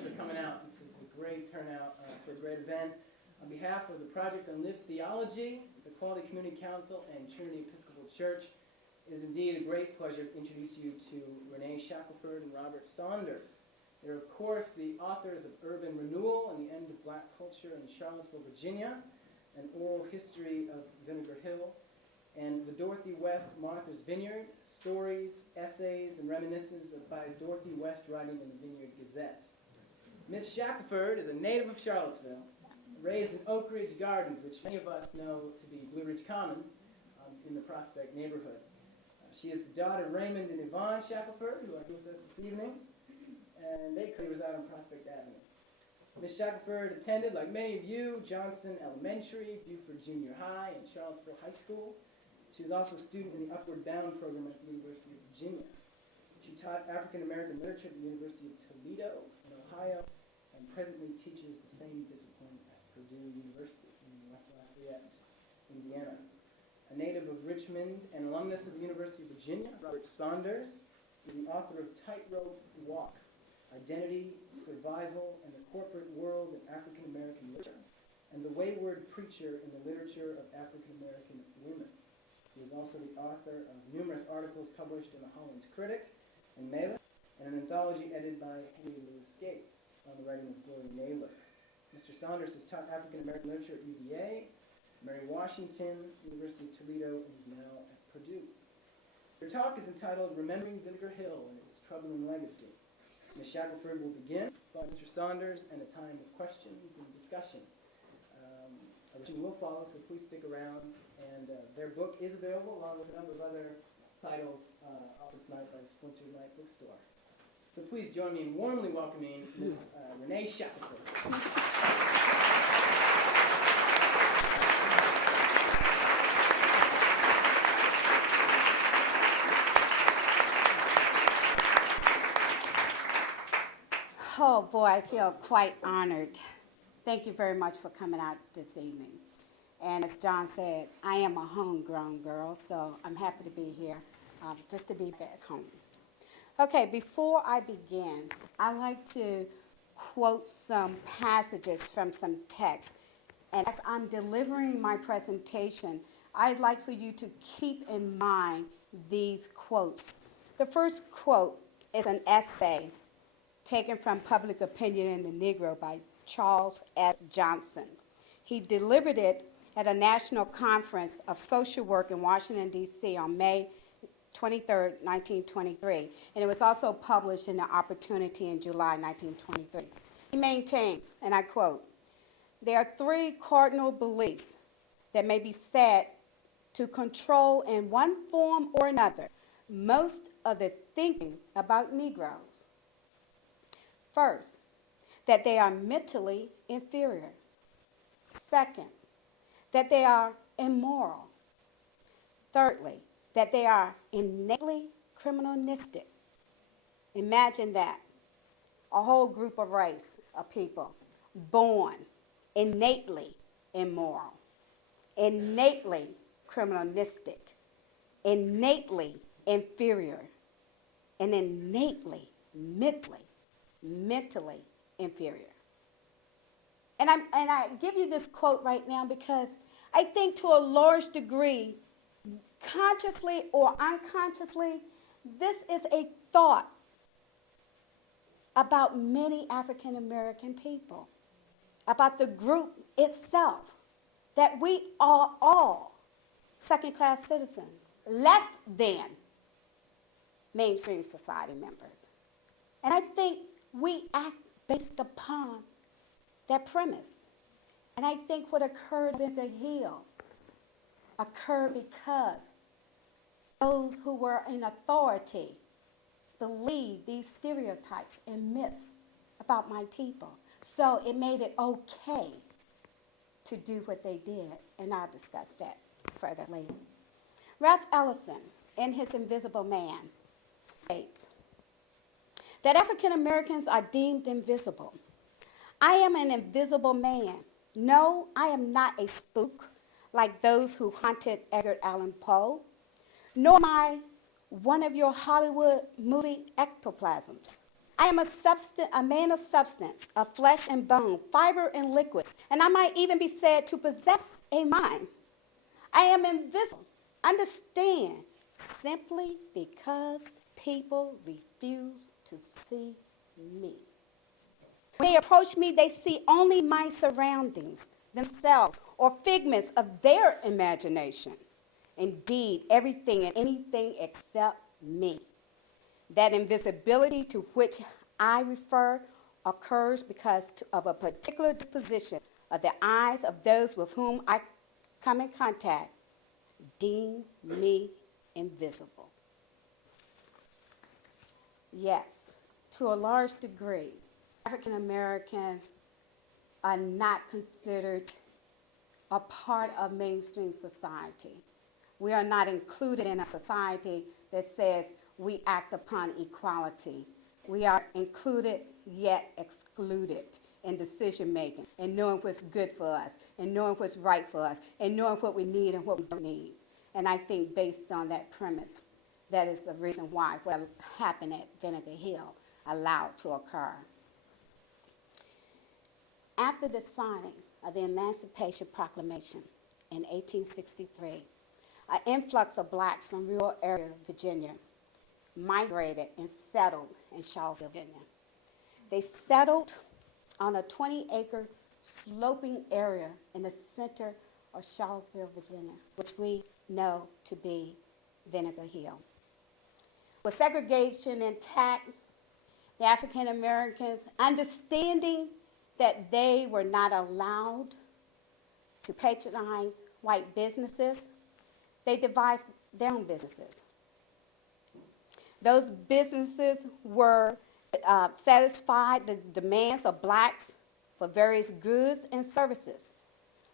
for coming out. This is a great turnout for a great event. On behalf of the Project on Lived Theology, the Quality Community Council, and Trinity Episcopal Church, it is indeed a great pleasure to introduce you to Renee Shackelford and Robert Saunders. They're, of course, the authors of Urban Renewal and the End of Black Culture in Charlottesville, Virginia, an oral history of Vinegar Hill, and the Dorothy West Martha's Vineyard, stories, essays, and reminiscences by Dorothy West writing in the Vineyard Gazette. Miss Shackelford is a native of Charlottesville, raised in Oak Ridge Gardens, which many of us know to be Blue Ridge Commons in the Prospect neighborhood. She is the daughter of Raymond and Yvonne Shackelford, who are here with us this evening, and they reside on Prospect Avenue. Ms. Shackelford attended, like many of you, Johnson Elementary, Buford Junior High, and Charlottesville High School. She was also a student in the Upward Bound program at the University of Virginia. She taught African American literature at the University of Toledo in Ohio, and presently teaches the same discipline at Purdue University in West Lafayette, Indiana. A native of Richmond and alumnus of the University of Virginia, Robert Saunders is the author of Tightrope Walk, Identity, Survival, and the Corporate World in African American Literature, and The Wayward Preacher in the Literature of African American Women. He is also the author of numerous articles published in the Hollands Critic and Mailer, and an anthology edited by Henry Louis Gates on the writing of Gloria Naylor. Mr. Saunders has taught African American literature at UVA, Mary Washington, University of Toledo, and is now at Purdue. Her talk is entitled Remembering Vinegar Hill and Its Troubling Legacy. Ms. Shackelford will begin by Mr. Saunders and a time of questions and discussion. A question will follow, so please stick around. And their book is available along with a number of other titles offered tonight by the Splinter Night Bookstore. So please join me in warmly welcoming Ms. Renee Shackelford. Oh boy, I feel quite honored. Thank you very much for coming out this evening. And as John said, I am a homegrown girl, so I'm happy to be here, just to be at home. Okay, before I begin, I'd like to quote some passages from some text. And as I'm delivering my presentation, I'd like for you to keep in mind these quotes. The first quote is an essay taken from Public Opinion in the Negro by Charles S. Johnson. He delivered it at a national conference of social work in Washington, D.C. on May 23, 1923, and it was also published in The Opportunity in July 1923. He maintains, and I quote, "There are three cardinal beliefs that may be said to control in one form or another most of the thinking about Negroes. First, that they are mentally inferior. Second, that they are immoral. Thirdly, that they are innately criminalistic." Imagine that. A whole group of race of people born innately immoral, innately criminalistic, innately inferior, and innately mentally inferior. And I give you this quote right now because I think to a large degree, consciously or unconsciously, this is a thought about many African American people, about the group itself, that we are all second-class citizens, less than mainstream society members. And I think we act based upon that premise. And I think what occurred in the Hill occurred because those who were in authority believed these stereotypes and myths about my people. So it made it okay to do what they did, and I'll discuss that further later. Ralph Ellison, in his Invisible Man, states that African Americans are deemed invisible. "I am an invisible man. No, I am not a spook like those who haunted Edgar Allan Poe, nor am I one of your Hollywood movie ectoplasms. I am a man of substance, of flesh and bone, fiber and liquids, and I might even be said to possess a mind. I am invisible. Understand, simply because people refuse to see me. When they approach me, they see only my surroundings, themselves, or figments of their imagination. Indeed, everything and anything except me. That invisibility to which I refer occurs because of a particular disposition of the eyes of those with whom I come in contact, deem me invisible. Yes, to a large degree, African Americans are not considered a part of mainstream society. We are not included in a society that says we act upon equality. We are included yet excluded in decision making and knowing what's good for us and knowing what's right for us and knowing what we need and what we don't need. And I think based on that premise, that is the reason why what happened at Vinegar Hill allowed to occur. After the signing of the Emancipation Proclamation in 1863, an influx of blacks from rural areas of Virginia migrated and settled in Charlottesville, Virginia. They settled on a 20-acre sloping area in the center of Charlottesville, Virginia, which we know to be Vinegar Hill. With segregation intact, the African Americans, understanding that they were not allowed to patronize white businesses, they devised their own businesses. Those businesses were satisfied the demands of blacks for various goods and services.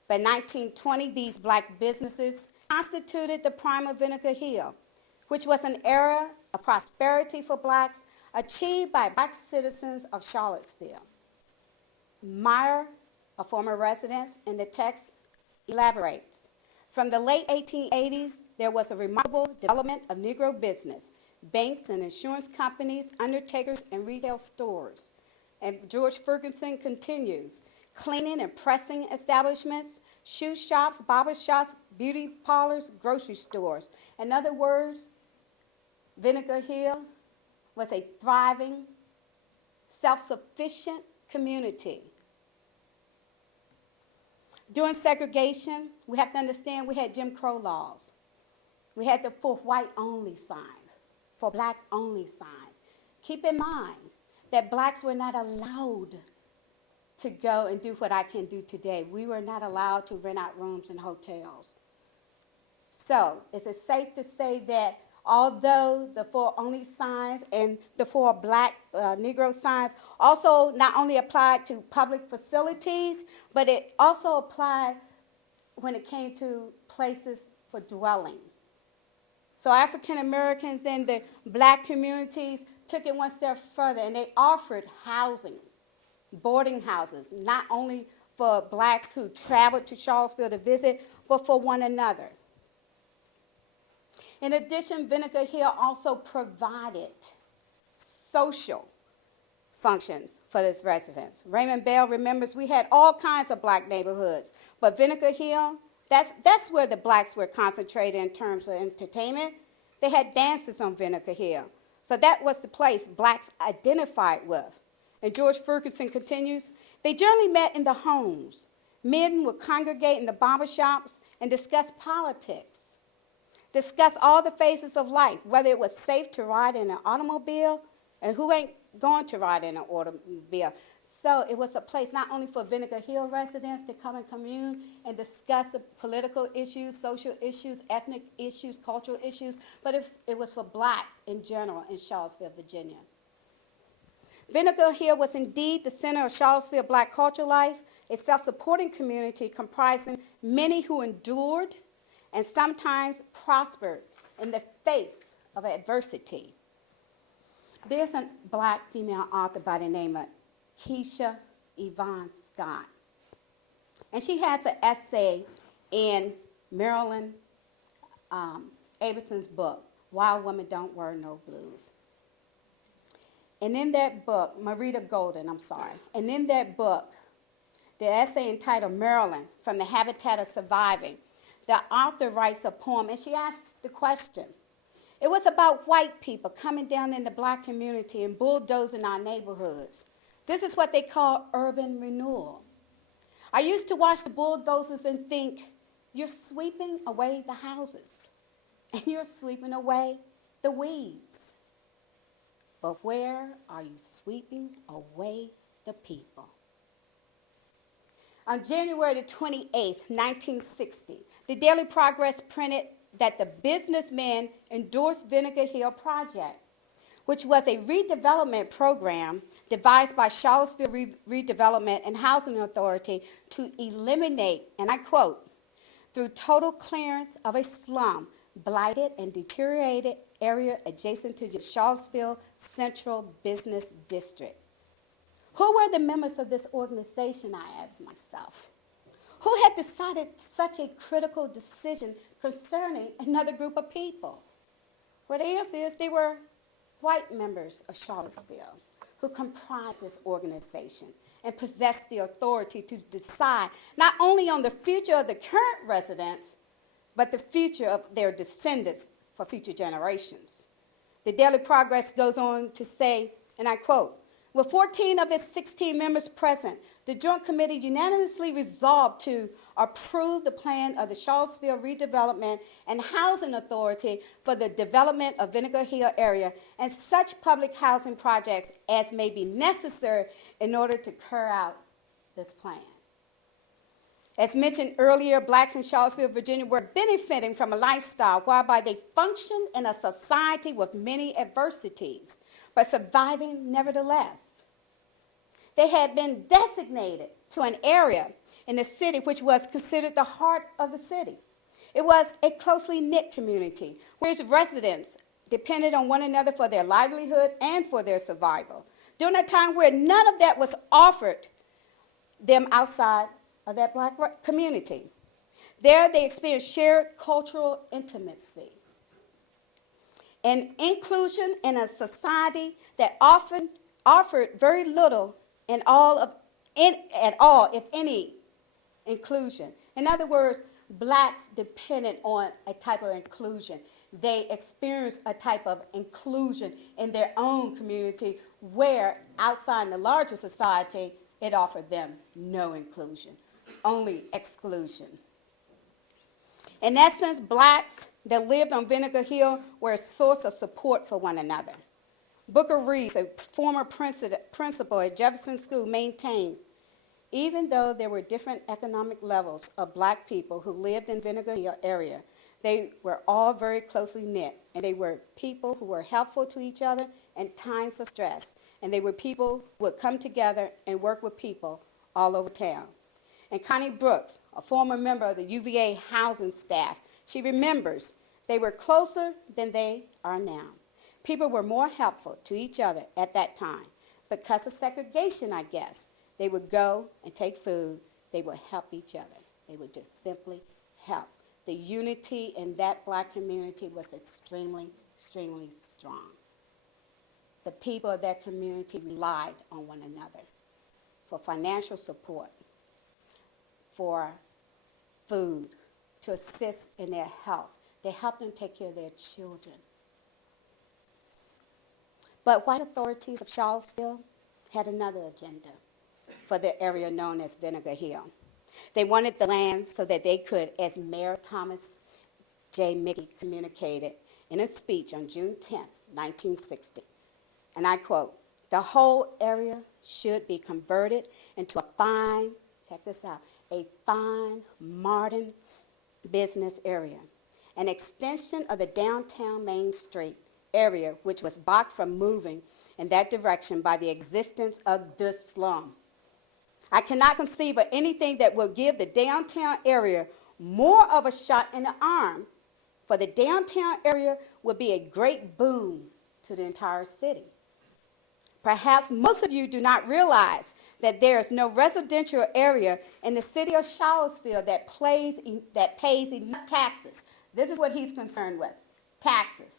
By 1920, these black businesses constituted the prime of Vinegar Hill, which was an era of prosperity for blacks achieved by black citizens of Charlottesville. Meyer, a former resident in the text, elaborates. From the late 1880s, there was a remarkable development of Negro business, banks and insurance companies, undertakers, and retail stores. And George Ferguson continues, cleaning and pressing establishments, shoe shops, barber shops, beauty parlors, grocery stores. In other words, Vinegar Hill was a thriving, self-sufficient community. During segregation, we have to understand we had Jim Crow laws. We had the for white-only signs, for black-only signs. Keep in mind that blacks were not allowed to go and do what I can do today. We were not allowed to rent out rooms in hotels. So, is it safe to say that although the for only signs and the for black Negro signs also not only applied to public facilities, but it also applied when it came to places for dwelling. So African Americans in the black communities took it one step further, and they offered housing, boarding houses, not only for blacks who traveled to Charlottesville to visit, but for one another. In addition, Vinegar Hill also provided social functions for its residents. Raymond Bell remembers we had all kinds of black neighborhoods, but Vinegar Hill, that's where the blacks were concentrated in terms of entertainment. They had dances on Vinegar Hill. So that was the place blacks identified with. And George Ferguson continues, they generally met in the homes. Men would congregate in the barbershops and discuss politics, discuss all the phases of life, whether it was safe to ride in an automobile and who ain't going to ride in an automobile. So it was a place not only for Vinegar Hill residents to come and commune and discuss political issues, social issues, ethnic issues, cultural issues, but it was for blacks in general in Charlottesville, Virginia. Vinegar Hill was indeed the center of Charlottesville black cultural life, a self-supporting community comprising many who endured and sometimes prospered in the face of adversity. There's a black female author by the name of Keisha Yvonne Scott. And she has an essay in Marilyn Abelson's book, Wild Women Don't Wear No Blues. And in that book, Marita Golden, and in that book, the essay entitled Maryland, From the Habitat of Surviving, the author writes a poem, and she asks the question. It was about white people coming down in the black community and bulldozing our neighborhoods. This is what they call urban renewal. I used to watch the bulldozers and think, you're sweeping away the houses, and you're sweeping away the weeds. But where are you sweeping away the people? On January the 28th, 1960, the Daily Progress printed that the businessmen endorsed Vinegar Hill Project, which was a redevelopment program devised by Charlottesville Redevelopment and Housing Authority to eliminate, and I quote, through total clearance of a slum, blighted and deteriorated area adjacent to the Charlottesville Central Business District. Who were the members of this organization, I asked myself? Who had decided such a critical decision concerning another group of people? Well, the answer is they were white members of Charlottesville who comprised this organization and possessed the authority to decide not only on the future of the current residents, but the future of their descendants for future generations. The Daily Progress goes on to say, and I quote, with 14 of its 16 members present, the Joint Committee unanimously resolved to approve the plan of the Charlottesville Redevelopment and Housing Authority for the development of Vinegar Hill area and such public housing projects as may be necessary in order to carry out this plan. As mentioned earlier, blacks in Charlottesville, Virginia were benefiting from a lifestyle whereby they functioned in a society with many adversities, but surviving nevertheless. They had been designated to an area in the city which was considered the heart of the city. It was a closely knit community where its residents depended on one another for their livelihood and for their survival. During a time where none of that was offered them outside of that black community. There they experienced shared cultural intimacy and inclusion in a society that often offered very little at all, if any, inclusion. In other words, blacks depended on a type of inclusion. They experienced a type of inclusion in their own community where outside in the larger society, it offered them no inclusion, only exclusion. In essence, blacks that lived on Vinegar Hill were a source of support for one another. Booker Reeves, a former principal at Jefferson School, maintains, even though there were different economic levels of black people who lived in Vinegar Hill area, they were all very closely knit, and they were people who were helpful to each other in times of stress, and they were people who would come together and work with people all over town. And Connie Brooks, a former member of the UVA housing staff, she remembers they were closer than they are now. People were more helpful to each other at that time. Because of segregation, I guess, they would go and take food. They would help each other. They would just simply help. The unity in that black community was extremely, extremely strong. The people of that community relied on one another for financial support, for food, to assist in their health. They helped them take care of their children. But white authorities of Charlottesville had another agenda for the area known as Vinegar Hill. They wanted the land so that they could, as Mayor Thomas J. Mickey communicated in a speech on June 10, 1960, and I quote, the whole area should be converted into a fine, check this out, a fine, modern business area, an extension of the downtown Main Street area, which was blocked from moving in that direction by the existence of the slum. I cannot conceive of anything that will give the downtown area more of a shot in the arm, for the downtown area would be a great boon to the entire city. Perhaps most of you do not realize that there is no residential area in the city of Charlottesville that pays enough taxes. This is what he's concerned with, taxes.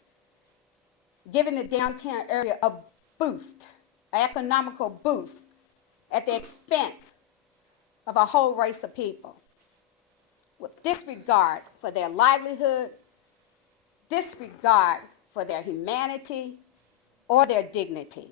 Giving the downtown area a boost, an economical boost at the expense of a whole race of people with disregard for their livelihood, disregard for their humanity or their dignity,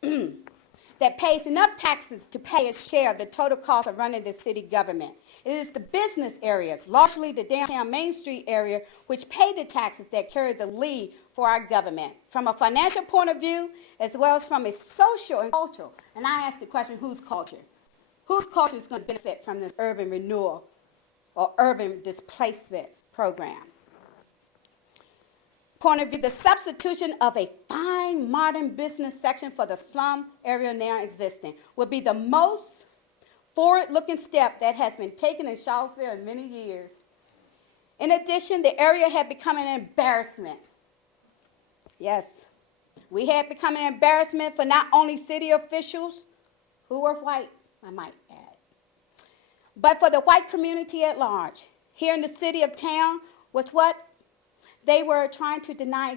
that pays enough taxes to pay its share of the total cost of running the city government. It is the business areas, largely the downtown Main Street area, which pay the taxes that carry the lead for our government, from a financial point of view, as well as from a social and cultural. And I ask the question, whose culture? Whose culture is going to benefit from the urban renewal or urban displacement program? Point of view, the substitution of a fine modern business section for the slum area now existing would be the most forward-looking step that has been taken in Charlottesville in many years. In addition, the area had become an embarrassment. Yes, we had become an embarrassment for not only city officials, who were white, I might add, but for the white community at large. Here in the city of town was what they were trying to deny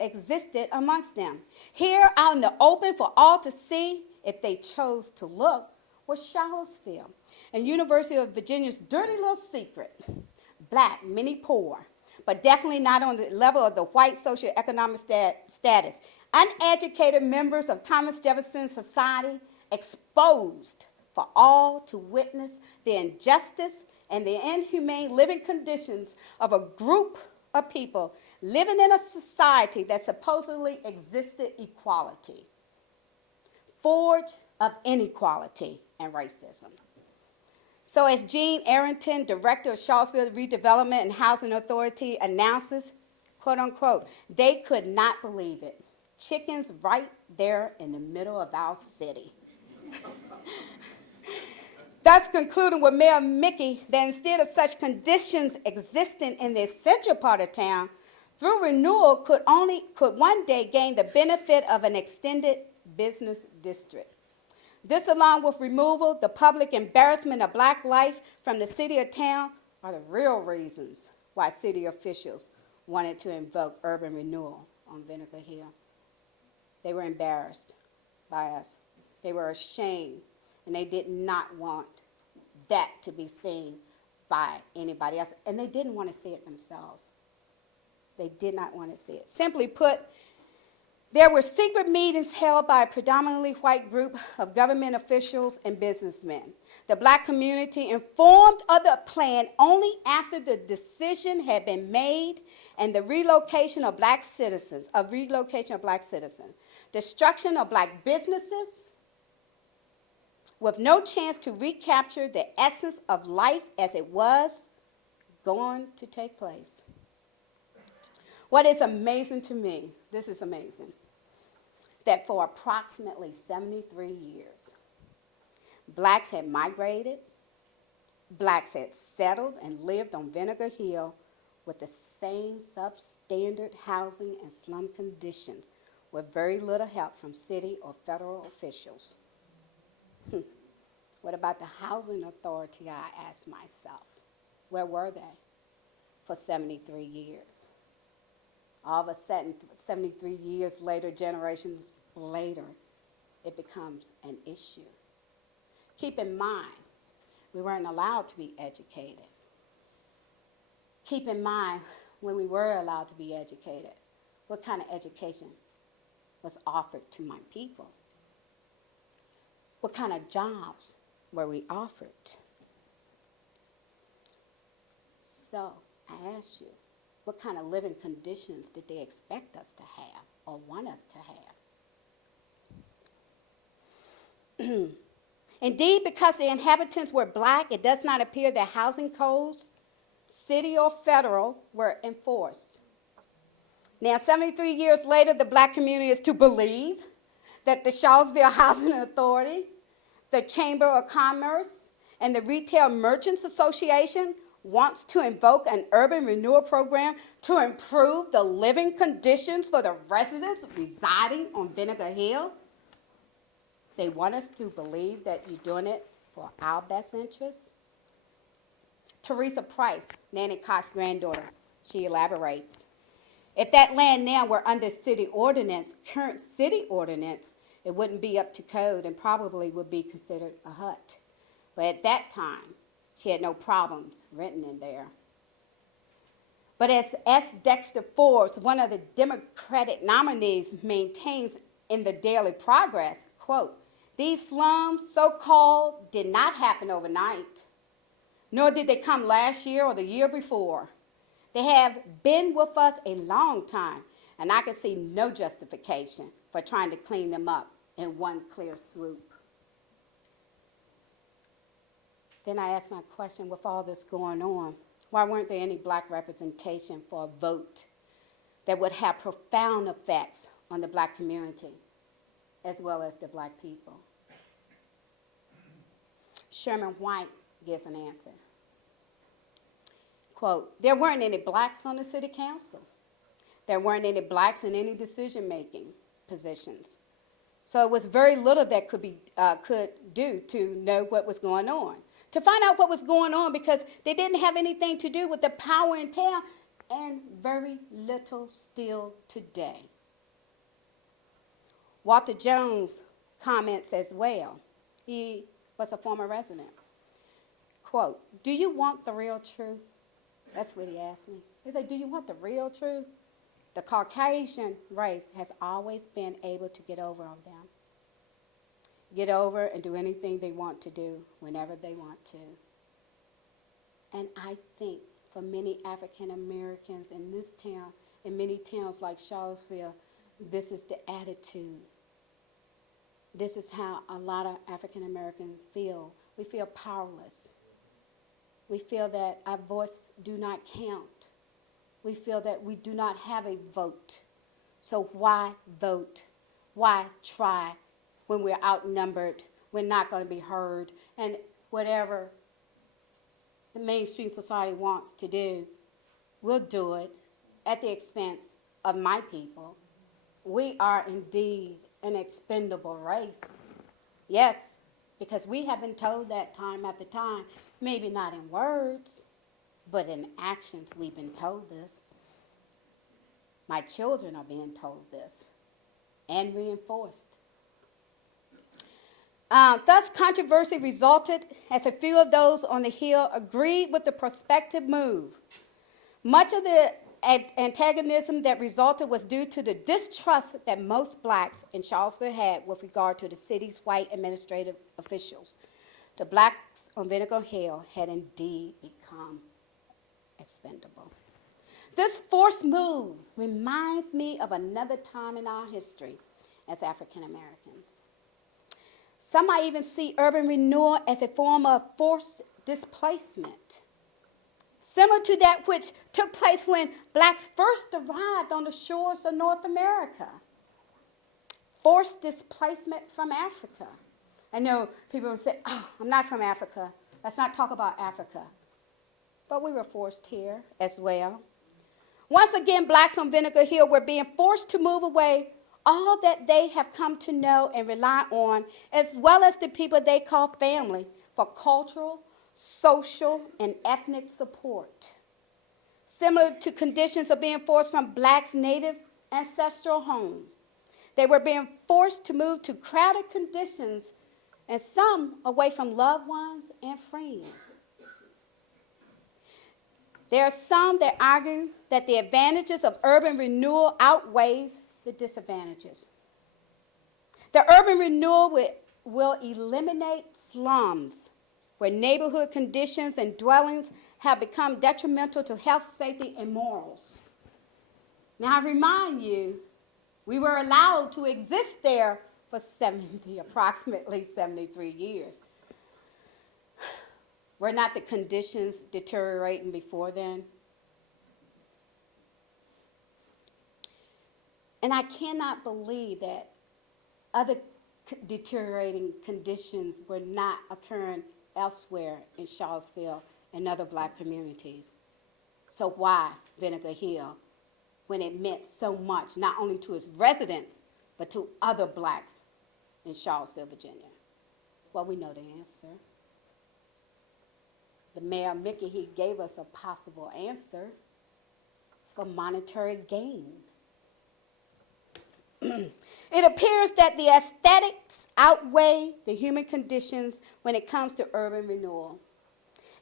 existed amongst them. Here out in the open for all to see, if they chose to look, was Charlottesville, and University of Virginia's dirty little secret. Black, many poor, but definitely not on the level of the white socioeconomic status. Uneducated members of Thomas Jefferson society, exposed for all to witness the injustice and the inhumane living conditions of a group of people living in a society that supposedly existed equality, forged of inequality and racism. So as Jean Arrington, director of Charlottesville Redevelopment and Housing Authority, announces, quote unquote, they could not believe it. Chickens right there in the middle of our city. Thus concluding with Mayor Mickey that instead of such conditions existing in the central part of town, through renewal could one day gain the benefit of an extended business district. This, along with removal, the public embarrassment of black life from the city or town, are the real reasons why city officials wanted to invoke urban renewal on Vinegar Hill. They were embarrassed by us. They were ashamed, and they did not want that to be seen by anybody else, and they didn't want to see it themselves. They did not want to see it. Simply put, there were secret meetings held by a predominantly white group of government officials and businessmen. The black community informed of the plan only after the decision had been made and the relocation of black citizens, destruction of black businesses, with no chance to recapture the essence of life as it was going to take place. What is amazing to me, this is amazing, that for approximately 73 years, blacks had migrated, blacks had settled and lived on Vinegar Hill with the same substandard housing and slum conditions with very little help from city or federal officials. What about the housing authority, I asked myself. Where were they for 73 years? All of a sudden, 73 years later, generations later, it becomes an issue. Keep in mind, we weren't allowed to be educated. Keep in mind, when we were allowed to be educated, what kind of education was offered to my people? What kind of jobs were we offered? So I ask you, what kind of living conditions did they expect us to have or want us to have? Indeed, because the inhabitants were black, it does not appear that housing codes, city or federal, were enforced. Now, 73 years later, the black community is to believe that the Charlottesville Housing Authority, the Chamber of Commerce, and the Retail Merchants Association wants to invoke an urban renewal program to improve the living conditions for the residents residing on Vinegar Hill. They want us to believe that you're doing it for our best interests. Teresa Price, Nanny Cox's granddaughter, she elaborates. If that land now were under city ordinance, current city ordinance, it wouldn't be up to code and probably would be considered a hut. But at that time, she had no problems renting in there. But as S. Dexter Forbes, one of the Democratic nominees, maintains in the Daily Progress, quote, these slums, so-called, did not happen overnight, nor did they come last year or the year before. They have been with us a long time, and I can see no justification for trying to clean them up in one clear swoop. Then I asked my question, with all this going on, why weren't there any black representation for a vote that would have profound effects on the black community as well as the black people? Sherman White gives an answer. Quote, there weren't any blacks on the city council. There weren't any blacks in any decision-making positions. So it was very little that could do to know what was going on. To find out what was going on, because they didn't have anything to do with the power in town, and very little still today. Walter Jones comments as well. He was a former resident. Quote, do you want the real truth? That's what he asked me. He said, do you want the real truth? The Caucasian race has always been able to get over on them. Get over and do anything they want to do whenever they want to. And I think for many African Americans in this town, in many towns like Charlottesville, this is the attitude. This is how a lot of African Americans feel. We feel powerless. We feel that our voice do not count. We feel that we do not have a vote. So why vote? Why try when we're outnumbered? We're not going to be heard. And whatever the mainstream society wants to do, we'll do it at the expense of my people. We are indeed an expendable race. Yes, because we have been told that time after time, maybe not in words, but in actions we've been told this. My children are being told this and reinforced. Thus, controversy resulted as a few of those on the Hill agreed with the prospective move. Much of the antagonism that resulted was due to the distrust that most blacks in Charlottesville had with regard to the city's white administrative officials. The blacks on Vinegar Hill had indeed become expendable. This forced move reminds me of another time in our history as African Americans. Some might even see urban renewal as a form of forced displacement, similar to that which took place when blacks first arrived on the shores of North America. Forced displacement from Africa. I know people will say, oh, I'm not from Africa. Let's not talk about Africa. But we were forced here as well. Once again, blacks on Vinegar Hill were being forced to move away all that they have come to know and rely on, as well as the people they call family, for cultural, social, and ethnic support. Similar to conditions of being forced from blacks' native ancestral home. They were being forced to move to crowded conditions, and some away from loved ones and friends. There are some that argue that the advantages of urban renewal outweighs the disadvantages. The urban renewal will eliminate slums where neighborhood conditions and dwellings have become detrimental to health, safety, and morals. Now, I remind you, we were allowed to exist there for approximately 73 years. Were not the conditions deteriorating before then? And I cannot believe that other deteriorating conditions were not occurring elsewhere in Charlottesville and other black communities. So why Vinegar Hill when it meant so much, not only to its residents, but to other blacks in Charlottesville, Virginia? Well, we know the answer. The mayor, Mickey, he gave us a possible answer. It's for monetary gain. It appears that the aesthetics outweigh the human conditions when it comes to urban renewal.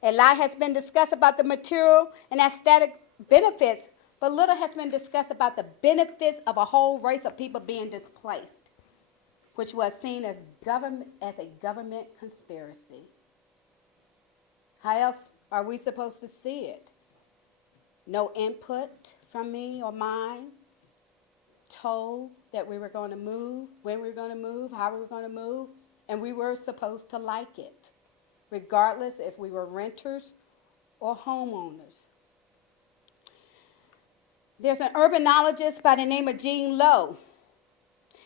A lot has been discussed about the material and aesthetic benefits, but little has been discussed about the benefits of a whole race of people being displaced, which was seen as a government conspiracy. How else are we supposed to see it? No input from me or mine, told that we were going to move, when we were going to move, how we were going to move, and we were supposed to like it, regardless if we were renters or homeowners. There's an urbanologist by the name of Jean Lowe.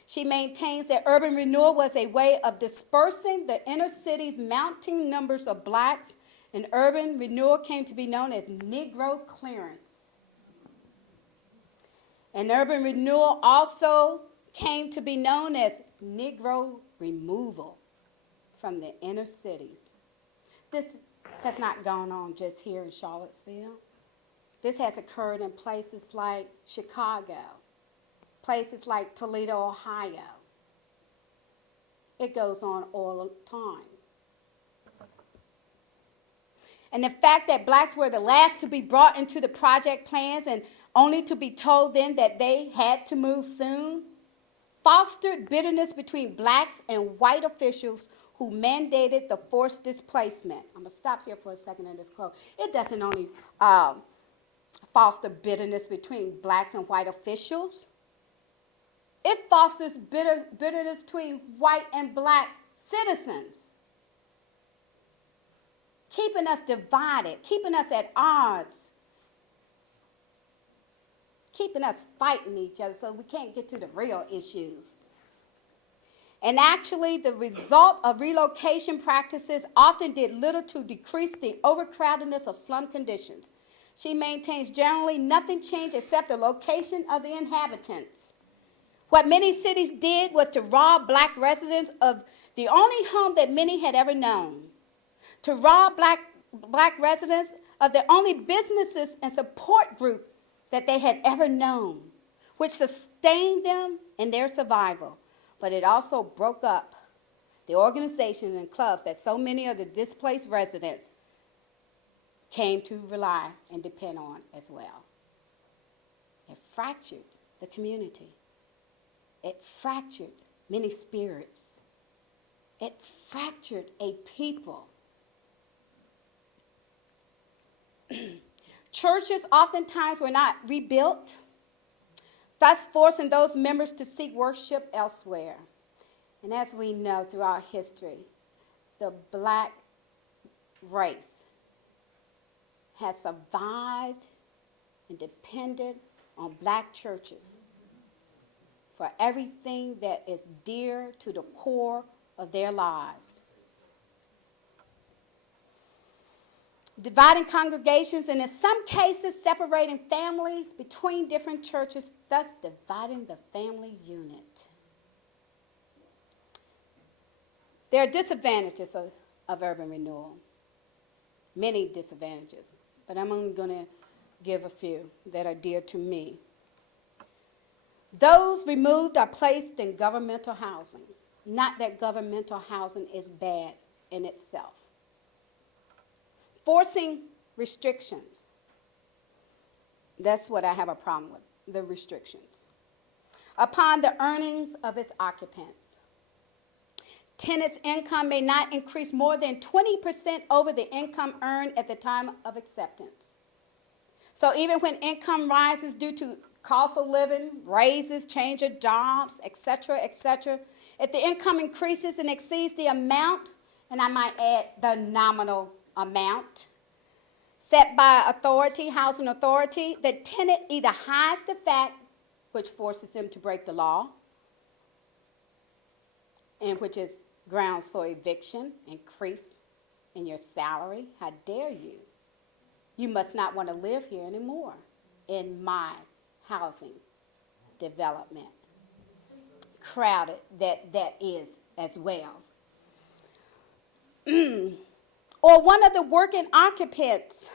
She maintains that urban renewal was a way of dispersing the inner city's mounting numbers of blacks, and urban renewal came to be known as Negro clearance. And urban renewal also came to be known as Negro removal from the inner cities. This has not gone on just here in Charlottesville. This has occurred in places like Chicago, places like Toledo, Ohio. It goes on all the time. And the fact that blacks were the last to be brought into the project plans and only to be told then that they had to move soon, fostered bitterness between blacks and white officials who mandated the forced displacement. I'm going to stop here for a second in this quote. It doesn't only foster bitterness between blacks and white officials. It fosters bitterness between white and black citizens, keeping us divided, keeping us at odds, keeping us fighting each other so we can't get to the real issues. And actually, the result of relocation practices often did little to decrease the overcrowdedness of slum conditions. She maintains generally nothing changed except the location of the inhabitants. What many cities did was to rob black residents of the only home that many had ever known, to rob black residents of the only businesses and support group that they had ever known, which sustained them in their survival. But it also broke up the organizations and clubs that so many of the displaced residents came to rely and depend on as well. It fractured the community. It fractured many spirits. It fractured a people. Churches oftentimes were not rebuilt, thus forcing those members to seek worship elsewhere. And as we know throughout history, the black race has survived and depended on black churches for everything that is dear to the core of their lives. Dividing congregations and in some cases separating families between different churches, thus dividing the family unit. There are disadvantages of urban renewal, many disadvantages, but I'm only going to give a few that are dear to me. Those removed are placed in governmental housing. Not that governmental housing is bad in itself. Forcing restrictions. That's what I have a problem with, the restrictions. Upon the earnings of its occupants. Tenants' income may not increase more than 20% over the income earned at the time of acceptance. So even when income rises due to cost of living, raises, change of jobs, et cetera, if the income increases and exceeds the amount, and I might add the nominal amount, set by authority, housing authority, the tenant either hides the fact, which forces them to break the law, and which is grounds for eviction, increase in your salary. How dare you? You must not want to live here anymore in my housing development. Crowded that is as well. Or one of the working occupants,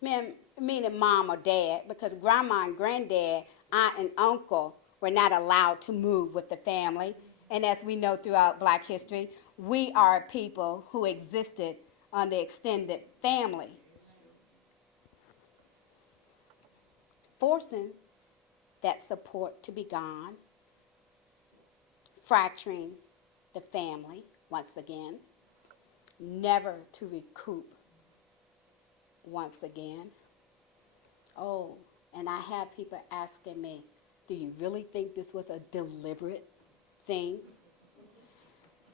man, meaning mom or dad, because grandma and granddad, aunt and uncle were not allowed to move with the family. And as we know throughout Black history, we are people who existed on the extended family. Forcing that support to be gone, fracturing the family once again, never to recoup once again. Oh, and I have people asking me, do you really think this was a deliberate thing?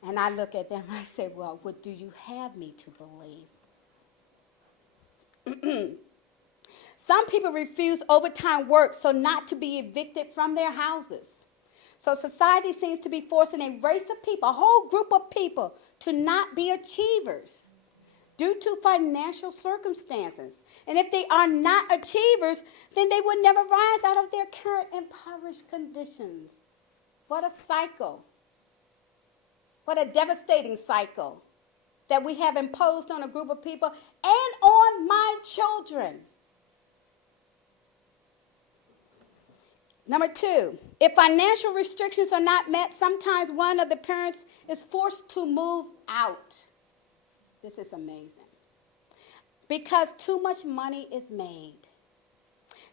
And I look at them, I say, well, what do you have me to believe? Some people refuse overtime work so not to be evicted from their houses. So society seems to be forcing a race of people, a whole group of people, to not be achievers due to financial circumstances. And if they are not achievers, then they will never rise out of their current impoverished conditions. What a cycle. What a devastating cycle that we have imposed on a group of people and on my children. Number 2, if financial restrictions are not met, sometimes one of the parents is forced to move out. This is amazing. Because too much money is made.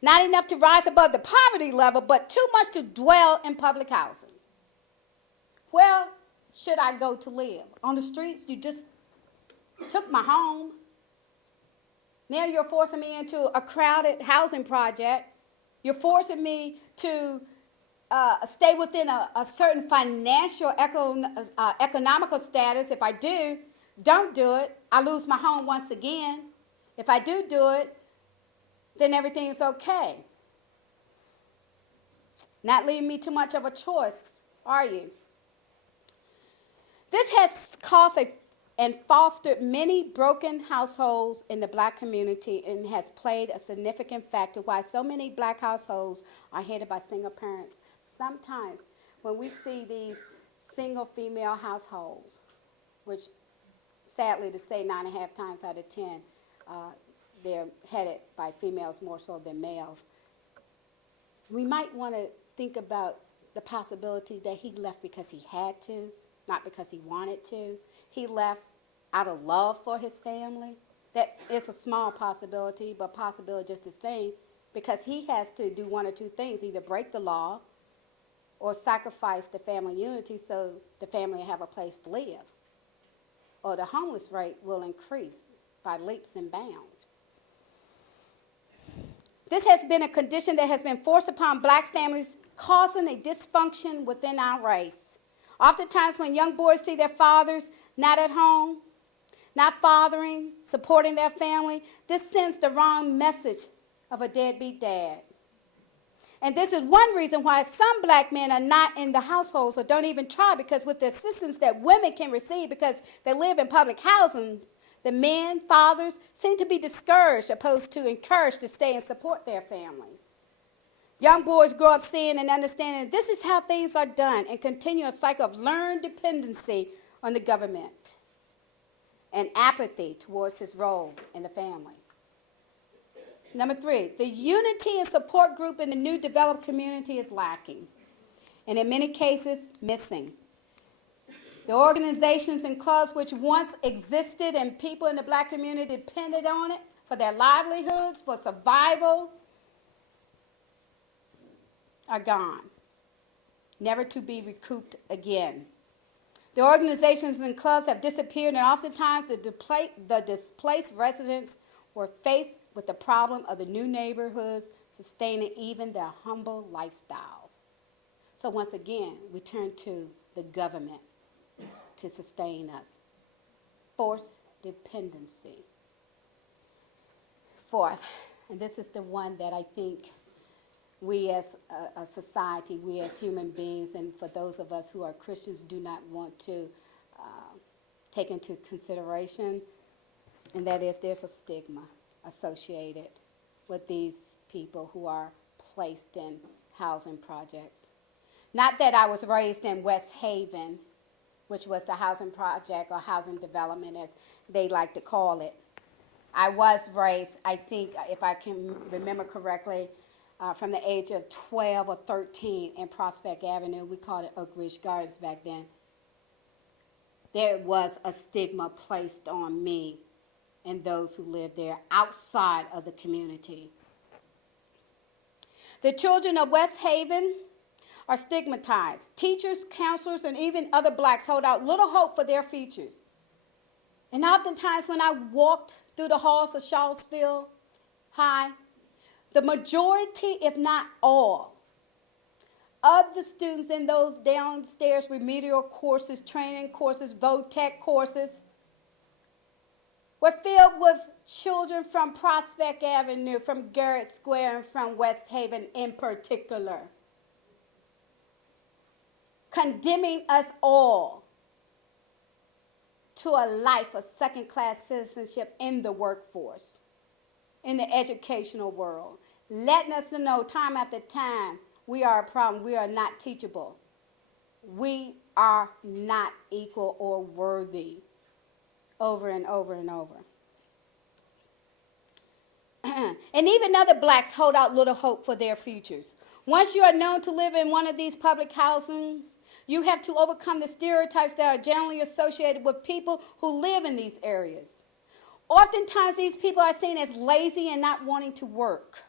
Not enough to rise above the poverty level, but too much to dwell in public housing. Where should I go to live? On the streets? You just took my home. Now you're forcing me into a crowded housing project. You're forcing me to stay within a certain financial, economical status. If I don't do it, I lose my home once again. If I do it, then everything's okay. Not leaving me too much of a choice, are you? This has caused and fostered many broken households in the Black community and has played a significant factor why so many Black households are headed by single parents. Sometimes when we see these single female households, which sadly to say 9.5 times out of 10, they're headed by females more so than males, we might want to think about the possibility that he left because he had to, not because he wanted to. He left out of love for his family. That is a small possibility, but possibility just the same, because he has to do one or two things, either break the law or sacrifice the family unity so the family will have a place to live, or the homeless rate will increase by leaps and bounds. This has been a condition that has been forced upon Black families, causing a dysfunction within our race. Oftentimes when young boys see their fathers not at home, not fathering, supporting their family, this sends the wrong message of a deadbeat dad. And this is one reason why some Black men are not in the households or don't even try, because with the assistance that women can receive because they live in public housing, the men, fathers, seem to be discouraged opposed to encouraged to stay and support their families. Young boys grow up seeing and understanding this is how things are done and continue a cycle of learned dependency on the government and apathy towards his role in the family. Number 3, the unity and support group in the new developed community is lacking, and in many cases, missing. The organizations and clubs which once existed and people in the Black community depended on it for their livelihoods, for survival, are gone, never to be recouped again. The organizations and clubs have disappeared, and oftentimes the displaced residents were faced with the problem of the new neighborhoods sustaining even their humble lifestyles. So once again, we turn to the government to sustain us. Forced dependency. 4th, and this is the one that I think we as a society, we as human beings, and for those of us who are Christians do not want to take into consideration, and that is there's a stigma associated with these people who are placed in housing projects. Not that I was raised in West Haven, which was the housing project or housing development as they like to call it. I was raised, I think, if I can remember correctly, from the age of 12 or 13 in Prospect Avenue. We called it Oak Ridge Gardens back then. There was a stigma placed on me and those who lived there outside of the community. The children of West Haven are stigmatized. Teachers, counselors, and even other blacks hold out little hope for their futures. And oftentimes when I walked through the halls of Charlottesville High, the majority, if not all, of the students in those downstairs remedial courses, training courses, VOTEC courses, were filled with children from Prospect Avenue, from Garrett Square, and from West Haven in particular, condemning us all to a life of second-class citizenship in the workforce, in the educational world, letting us know time after time we are a problem, we are not teachable, we are not equal or worthy, over and over and over. And even other blacks hold out little hope for their futures. Once you are known to live in one of these public housings, you have to overcome the stereotypes that are generally associated with people who live in these areas. Oftentimes, these people are seen as lazy and not wanting to work.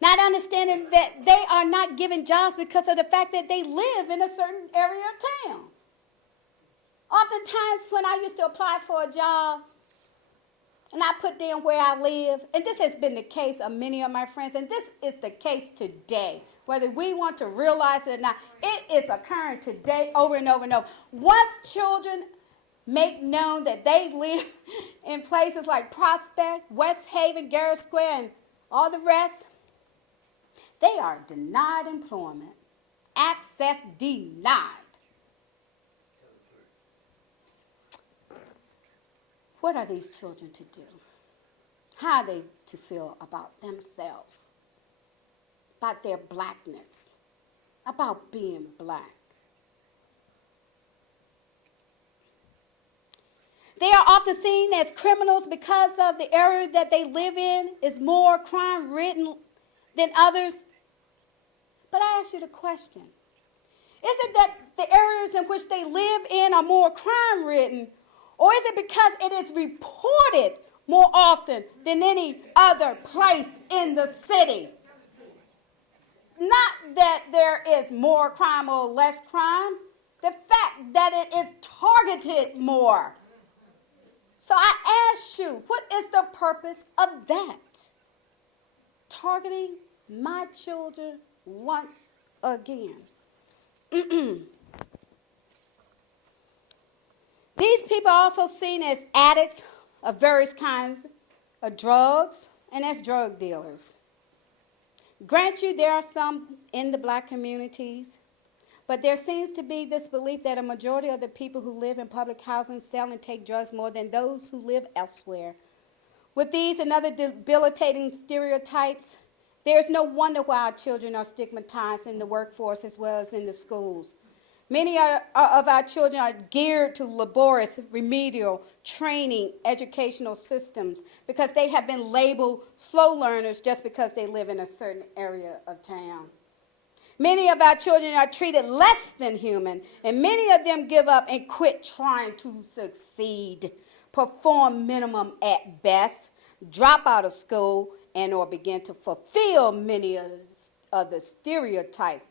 Not understanding that they are not given jobs because of the fact that they live in a certain area of town. Oftentimes, when I used to apply for a job, and I put down where I live, and this has been the case of many of my friends, and this is the case today. Whether we want to realize it or not, it is occurring today over and over and over. Once children make known that they live in places like Prospect, West Haven, Garrett Square, and all the rest, they are denied employment. Access denied. What are these children to do? How are they to feel about themselves, about their blackness, about being black? They are often seen as criminals because of the area that they live in is more crime-ridden than others. But I ask you the question, is it that the areas in which they live in are more crime-ridden, or is it because it is reported more often than any other place in the city? Not that there is more crime or less crime, the fact that it is targeted more. So I ask you, what is the purpose of that? Targeting my children once again. These people are also seen as addicts of various kinds of drugs and as drug dealers. Grant you, there are some in the black communities, but there seems to be this belief that a majority of the people who live in public housing sell and take drugs more than those who live elsewhere. With these and other debilitating stereotypes, there is no wonder why our children are stigmatized in the workforce as well as in the schools. Many of our children are geared to laborious, remedial, training, educational systems because they have been labeled slow learners just because they live in a certain area of town. Many of our children are treated less than human, and many of them give up and quit trying to succeed, perform minimum at best, drop out of school, and or begin to fulfill many of the stereotypes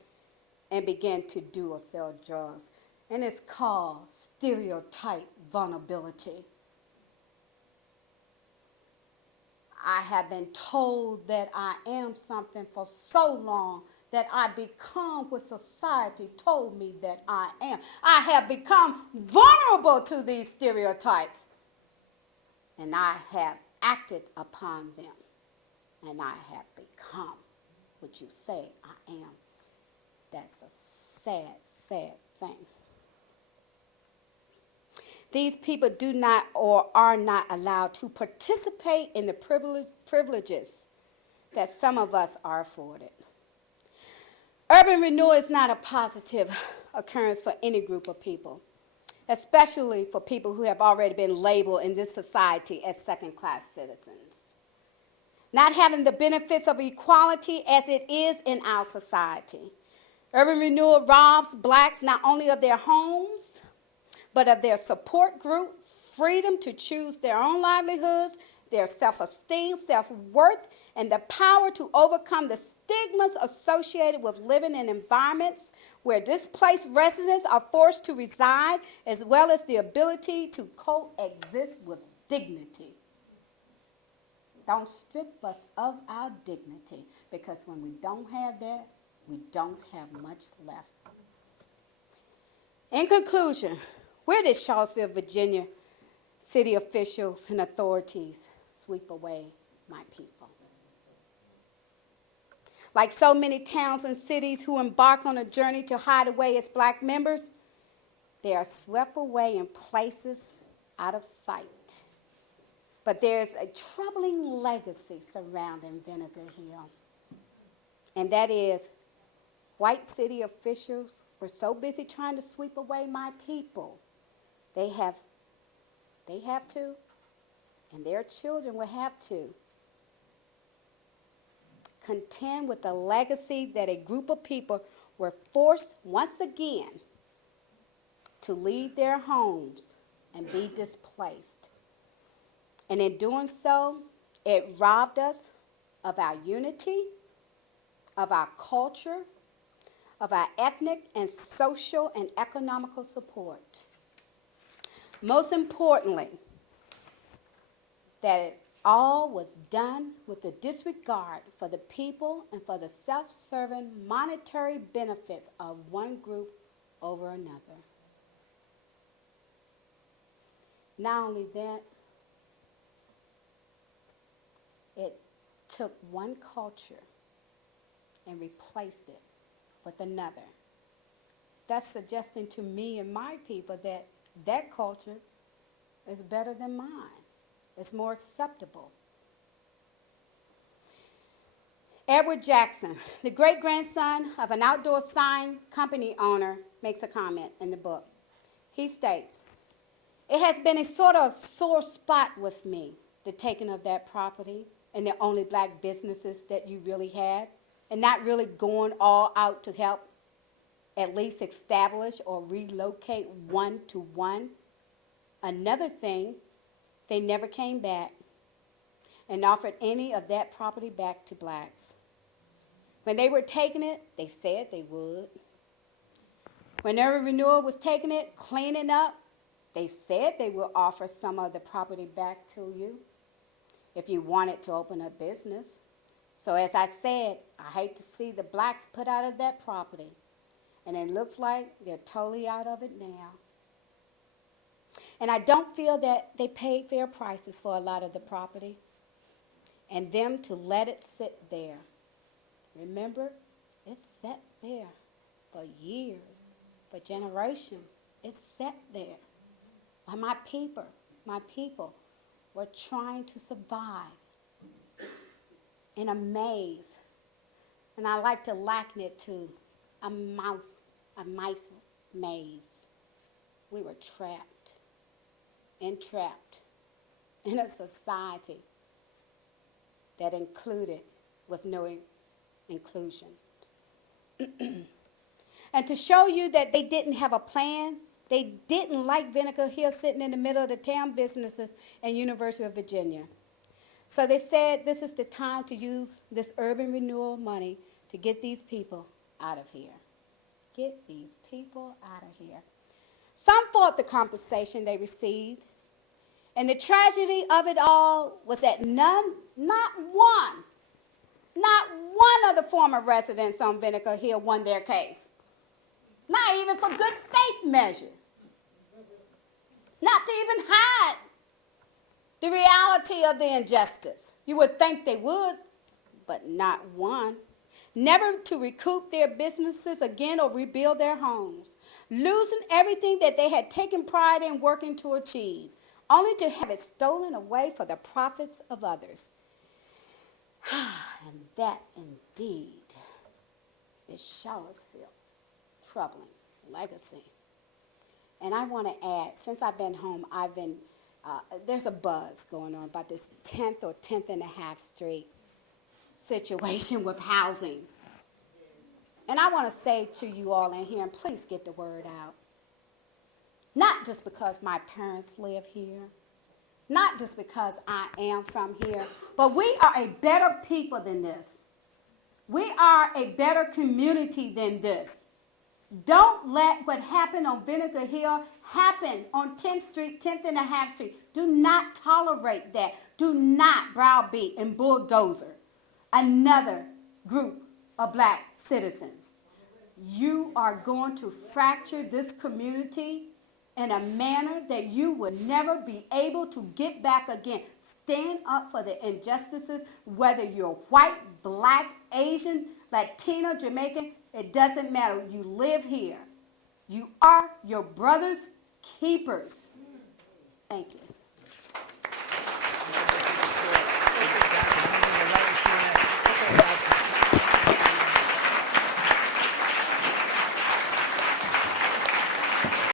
and begin to do or sell drugs. And it's called stereotype vulnerability. I have been told that I am something for so long that I become what society told me that I am. I have become vulnerable to these stereotypes, and I have acted upon them, and I have become what you say I am. That's a sad, sad thing. These people do not or are not allowed to participate in the privileges that some of us are afforded. Urban renewal is not a positive occurrence for any group of people. especially for people who have already been labeled in this society as second-class citizens. Not having the benefits of equality as it is in our society. Urban renewal robs blacks not only of their homes, but of their support group, freedom to choose their own livelihoods, their self-esteem, self-worth, and the power to overcome the stigmas associated with living in environments where displaced residents are forced to reside, as well as the ability to coexist with dignity. Don't strip us of our dignity, because when we don't have that, we don't have much left. In conclusion, where did Charlottesville, Virginia city officials and authorities sweep away my people? Like so many towns and cities who embark on a journey to hide away as black members, they are swept away in places out of sight. But there's a troubling legacy surrounding Vinegar Hill, and that is white city officials were so busy trying to sweep away my people, they have to, and their children will have to, contend with the legacy that a group of people were forced once again to leave their homes and be displaced. And in doing so, it robbed us of our unity, of our culture, of our ethnic and social and economical support. Most importantly, that it all was done with a disregard for the people and for the self-serving monetary benefits of one group over another. Not only that, it took one culture and replaced it with another. That's suggesting to me and my people that that culture is better than mine. It's more acceptable. Edward Jackson, the great-grandson of an outdoor sign company owner, makes a comment in the book. He states, "It has been a sort of sore spot with me, the taking of that property and the only black businesses that you really had, and not really going all out to help at least establish or relocate one to one. Another thing, they never came back and offered any of that property back to blacks. When they were taking it, they said they would. Whenever renewal was taking it, cleaning up, they said they would offer some of the property back to you if you wanted to open a business. So as I said, I hate to see the blacks put out of that property, and it looks like they're totally out of it now. And I don't feel that they paid fair prices for a lot of the property, and them to let it sit there. Remember, it's sat there for years, for generations. It's sat there. While my people were trying to survive in a maze. And I like to liken it to a mice maze. We were entrapped in a society that included with no inclusion. And to show you that they didn't have a plan, they didn't like Vinegar Hill sitting in the middle of the town businesses and University of Virginia. So they said this is the time to use this urban renewal money to get these people out of here. Get these people out of here. Some fought the compensation they received. And the tragedy of it all was that not one of the former residents on Vinegar Hill won their case. Not even for good faith measure. Not to even hide the reality of the injustice. You would think they would, but not one. Never to recoup their businesses again or rebuild their homes. Losing everything that they had taken pride in working to achieve, only to have it stolen away for the profits of others. And that indeed is Charlottesville troubling legacy. And I want to add, since I've been home, there's a buzz going on about this 10th or 10th and a half street situation with housing. And I want to say to you all in here, and please get the word out. Not just because my parents live here, not just because I am from here, but we are a better people than this. We are a better community than this. Don't let what happened on Vinegar Hill happen on 10th Street, 10th and a half Street. Do not tolerate that. Do not browbeat and bulldozer another group of black citizens. You are going to fracture this community in a manner that you will never be able to get back again. Stand up for the injustices, whether you're white, black, Asian, Latino, Jamaican, it doesn't matter. You live here. You are your brother's keepers. Thank you.